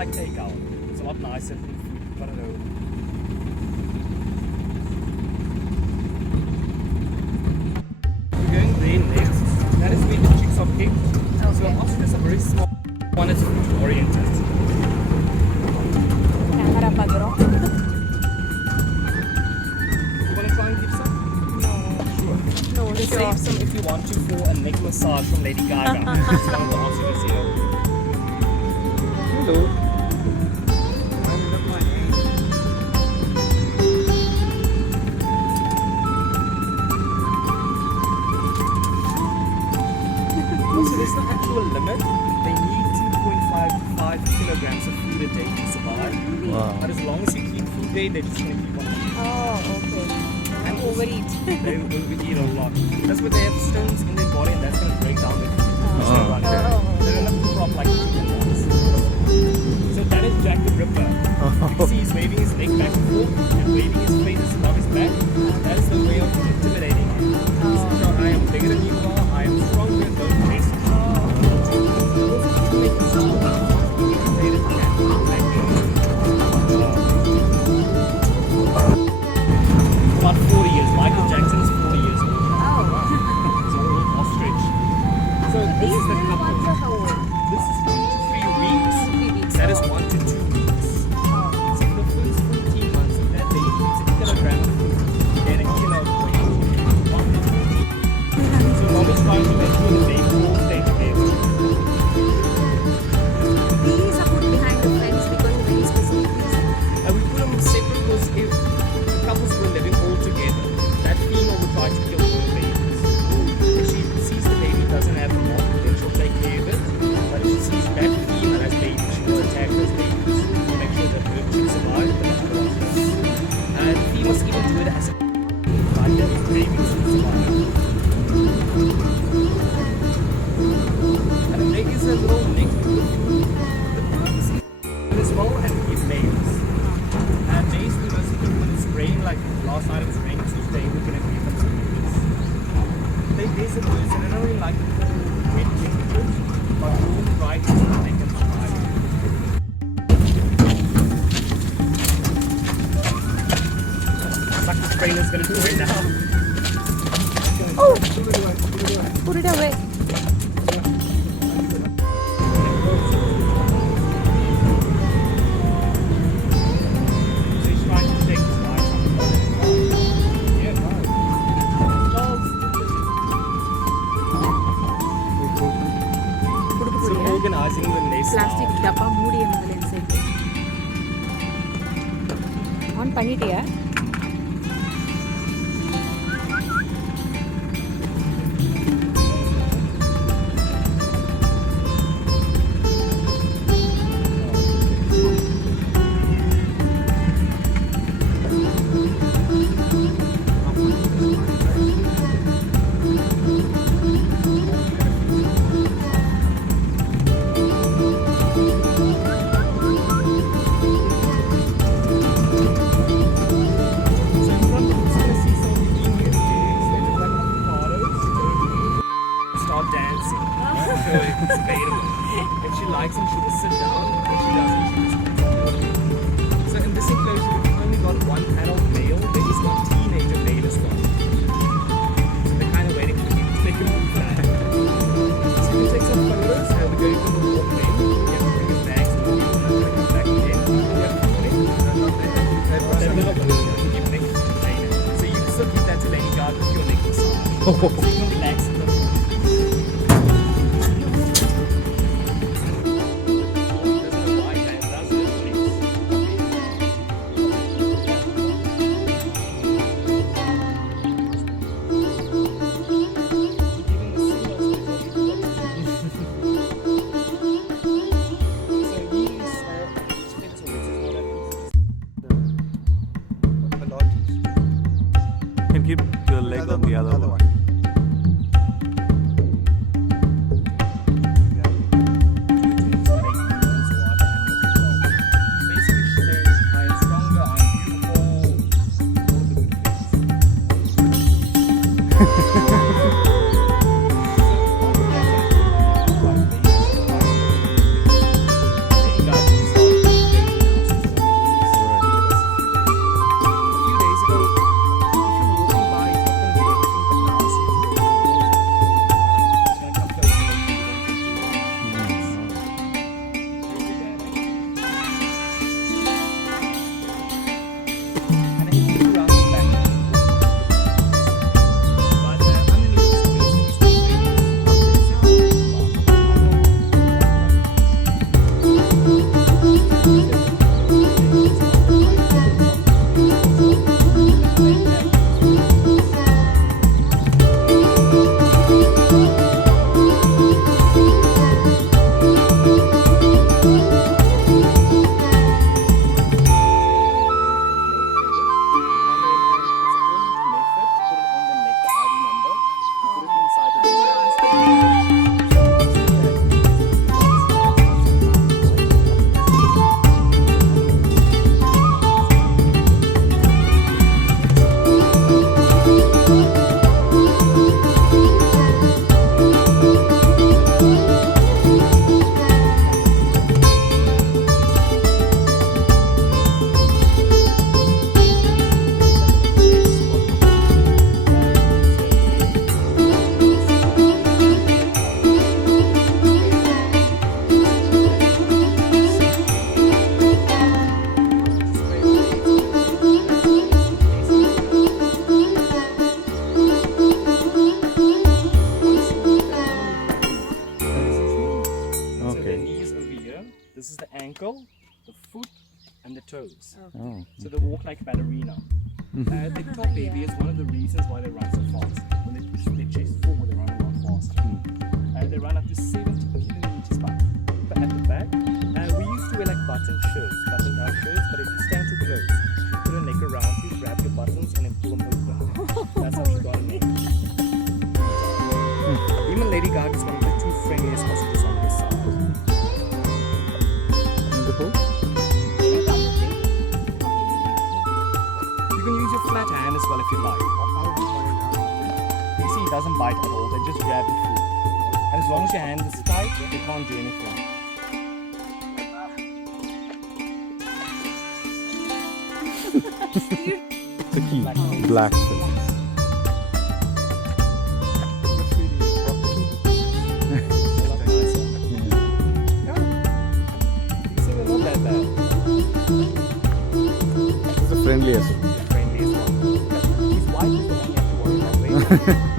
like takeout. It's a lot nicer than food, but I don't know. We're going there next. That is where the chicks are kept. Okay. So ostriches are very small. One is food oriented. Nakaharap pa, bro? You want to try and keep some? No. Sure. No, Just sure. save some if you want to for a neck massage from Lady Gaga. It's one of the ostriches here. Hello. So there's no actual limit. They need 2.5 kilograms of food a day to survive. Wow. But as long as you keep food there, they're just going to keep on eating. Oh, okay. And Overeat. They overeat a lot. That's why they have stones in their body and that's going to break down their food. They're going to crop like chicken nuts. So that is Jack the Ripper. You can see he's waving his leg back and forth and waving his face above his back. That is the way of intimidating him. So I am bigger than you are, I am stronger, don't mess with me. To make himself intimidated about 40 years. Michael Jackson is 40 years old. He's an old ostrich. So this is the couple. This is 2 to 3 weeks. That is 1 to 2 weeks. So for the first 14 months of that, they eat a kilogram of food, then a kilo of weight. So mommy's trying to make sure that they all stay together. These are put behind the fence because of very specific reason. And we put them separate because if couples were living all together, that female would try to kill her babies. If she sees the baby doesn't have a mom, then she'll take care of it. But if she sees that female as baby, she will attack those babies to make sure that her chicks survive, but the other ones don't. And females even do it as a like that babies will survive. And the leg is a little neck with the food. The purpose is as well and give males. And days we must keep when it's raining, like last night it was raining, so today we're going to give them some babies. They visit us and I don't really like the wet temperatures, but warm, dry is what they can survive. It's like the trainer's going to do it now. Oh! Put it away. So he's trying to take his eyes on the bottom. On பண்ணிட்டியா? Dancing. So it's available. If she likes him, she will sit down. If she doesn't, she will sit. So in this enclosure, we've only got one adult male. There is one teenager male as well. So they're kind of waiting for you to make a move for that. So you can take some photos. We're going to the walk in. You have to bring his bags and leave them and come back again. You have to bring that little balloon. You bring it to China. So you can still keep that to Lady Gaga with your neck massage. So you can relax a little. Can keep your leg on the other one. This is the ankle, the foot, and the toes. Oh. So they walk like a ballerina. The top baby is one of the reasons why they run so fast. When they push their chest forward, they run a lot faster. They run up to 70 kilometers per hour. At the back, we used to wear like button-down shirts, but if you stand too close, you put a neck around you, grab your buttons, and then pull them open. That's how she got a name. Even Lady Gaga is one of the two friendliest hostages on this side. You can use your flat hand as well if you like. You see, it doesn't bite at all, they just grab the food. And as long as your hand is tight, they can't do anything. The key. Black. It's the friendliest. The friendliest one. His wife is the one you have to worry about.